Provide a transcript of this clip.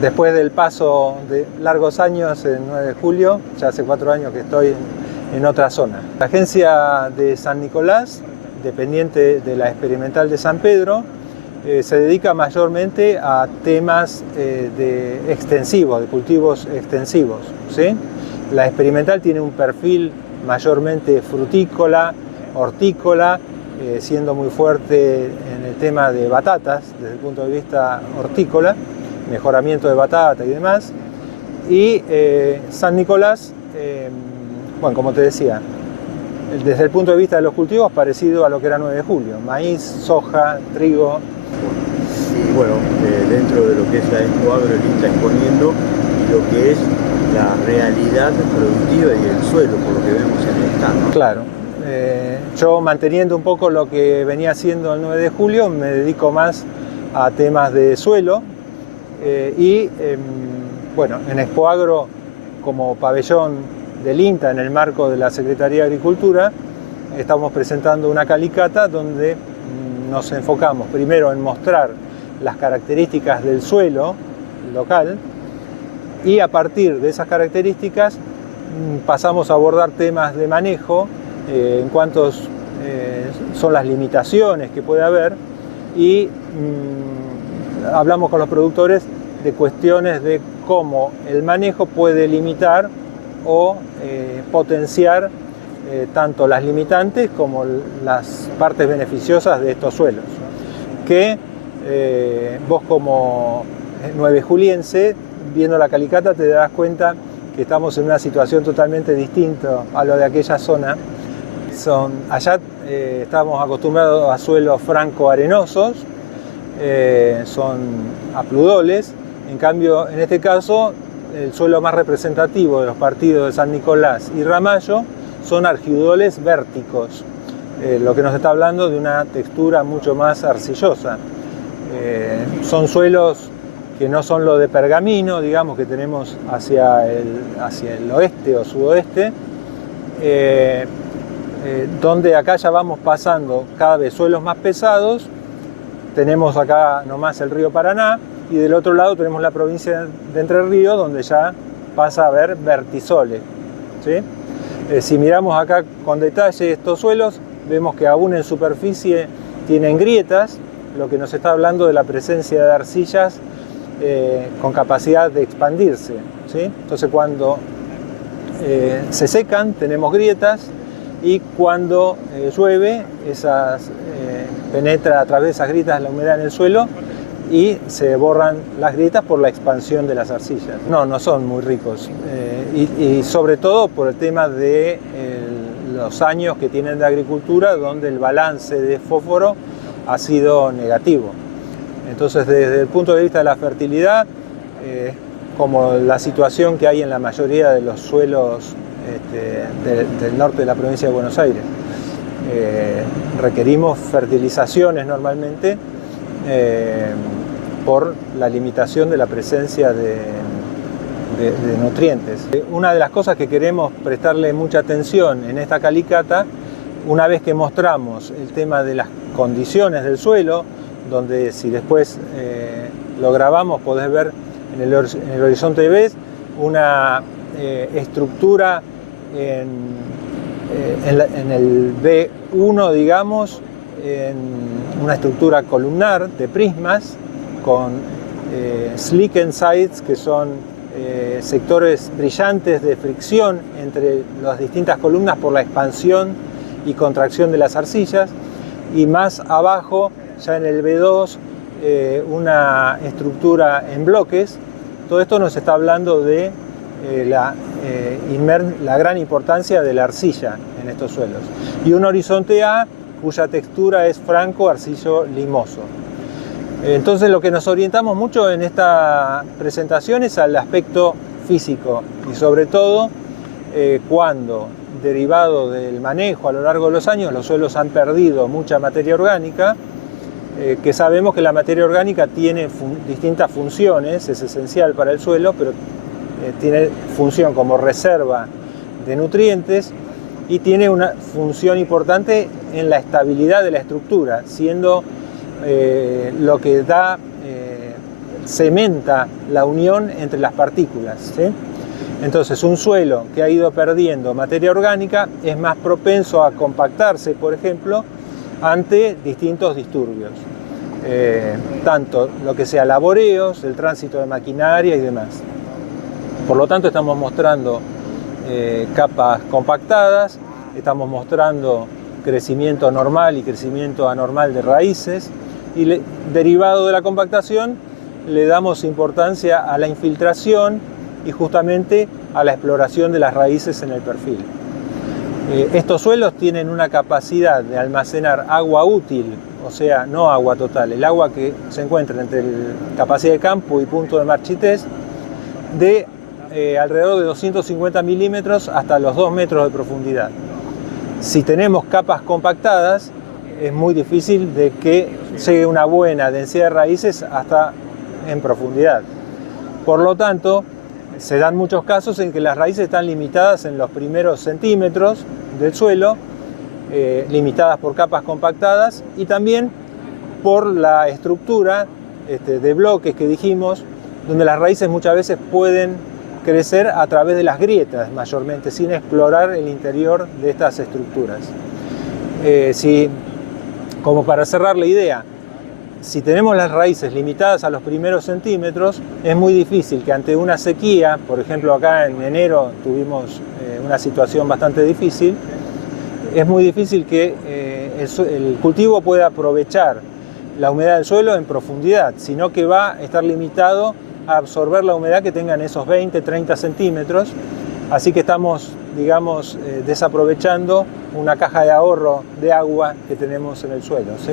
Después del paso de largos años en 9 de julio, ya hace 4 años que estoy en otra zona. La agencia de San Nicolás, dependiente de la Experimental de San Pedro, se dedica mayormente a temas extensivos, de cultivos extensivos, ¿sí? La Experimental tiene un perfil mayormente frutícola, hortícola, siendo muy fuerte en el tema de batatas desde el punto de vista hortícola, mejoramiento de batata y demás. Y San Nicolás, bueno, como te decía, desde el punto de vista de los cultivos, parecido a lo que era 9 de julio, maíz, soja, trigo. Y bueno, dentro de lo que es la Expoagro, él está exponiendo lo que es la realidad productiva y el suelo, por lo que vemos en el stand. Claro. Yo, manteniendo un poco lo que venía haciendo el 9 de julio, me dedico más a temas de suelo bueno, en Expoagro, como pabellón del INTA en el marco de la Secretaría de Agricultura, estamos presentando una calicata donde nos enfocamos primero en mostrar las características del suelo local y a partir de esas características pasamos a abordar temas de manejo en cuanto son las limitaciones que puede haber y hablamos con los productores de cuestiones de cómo el manejo puede limitar o potenciar tanto las limitantes como las partes beneficiosas de estos suelos, que vos como 9 juliense, viendo la calicata, te darás cuenta que estamos en una situación totalmente distinta a lo de aquella zona. Allá estamos acostumbrados a suelos franco-arenosos, son apludoles. En cambio, en este caso, el suelo más representativo de los partidos de San Nicolás y Ramallo son argidoles vérticos, lo que nos está hablando de una textura mucho más arcillosa. Son suelos que no son lo de pergamino, digamos, que tenemos hacia el oeste o sudoeste, donde acá ya vamos pasando cada vez suelos más pesados. Tenemos acá nomás el río Paraná y del otro lado tenemos la provincia de Entre Ríos, donde ya pasa a haber vertisoles, ¿sí? Si miramos acá con detalle estos suelos, vemos que aún en superficie tienen grietas, lo que nos está hablando de la presencia de arcillas con capacidad de expandirse, ¿sí? Entonces cuando se secan tenemos grietas y cuando llueve penetra a través de esas grietas la humedad en el suelo y se borran las grietas por la expansión de las arcillas. No son muy ricos y sobre todo por el tema de los años que tienen de agricultura, donde el balance de fósforo ha sido negativo. Entonces, desde el punto de vista de la fertilidad, como la situación que hay en la mayoría de los suelos del norte de la provincia de Buenos Aires, requerimos fertilizaciones normalmente por la limitación de la presencia de nutrientes. Una de las cosas que queremos prestarle mucha atención en esta calicata, una vez que mostramos el tema de las condiciones del suelo, donde si después lo grabamos podés ver en el horizonte ves una estructura en el B1, digamos, en una estructura columnar de prismas con slicken sides, que son sectores brillantes de fricción entre las distintas columnas por la expansión y contracción de las arcillas, y más abajo, ya en el B2, una estructura en bloques. Todo esto nos está hablando de la gran importancia de la arcilla en estos suelos. Y un horizonte A, cuya textura es franco arcillo limoso. Entonces lo que nos orientamos mucho en esta presentación es al aspecto físico y sobre todo cuando, derivado del manejo a lo largo de los años, los suelos han perdido mucha materia orgánica, que sabemos que la materia orgánica tiene distintas funciones, es esencial para el suelo, pero tiene función como reserva de nutrientes y tiene una función importante en la estabilidad de la estructura, siendo lo que da cementa la unión entre las partículas, ¿sí? Entonces, un suelo que ha ido perdiendo materia orgánica es más propenso a compactarse, por ejemplo, ante distintos disturbios, tanto lo que sea laboreos, el tránsito de maquinaria y demás. Por lo tanto, estamos mostrando capas compactadas, estamos mostrando crecimiento normal y crecimiento anormal de raíces, y derivado de la compactación le damos importancia a la infiltración y justamente a la exploración de las raíces en el perfil. Estos suelos tienen una capacidad de almacenar agua útil, o sea, no agua total, el agua que se encuentra entre capacidad de campo y punto de marchitez, de alrededor de 250 milímetros hasta los 2 metros de profundidad. Si tenemos capas compactadas, es muy difícil de que llegue una buena densidad de raíces hasta en profundidad. Por lo tanto, se dan muchos casos en que las raíces están limitadas en los primeros centímetros del suelo, limitadas por capas compactadas y también por la estructura de bloques que dijimos, donde las raíces muchas veces pueden crecer a través de las grietas mayormente, sin explorar el interior de estas estructuras. Como para cerrar la idea, si tenemos las raíces limitadas a los primeros centímetros, es muy difícil que ante una sequía, por ejemplo acá en enero tuvimos una situación bastante difícil, es muy difícil que el cultivo pueda aprovechar la humedad del suelo en profundidad, sino que va a estar limitado a absorber la humedad que tengan esos 20-30 centímetros, así que estamos, digamos, desaprovechando una caja de ahorro de agua que tenemos en el suelo, ¿sí?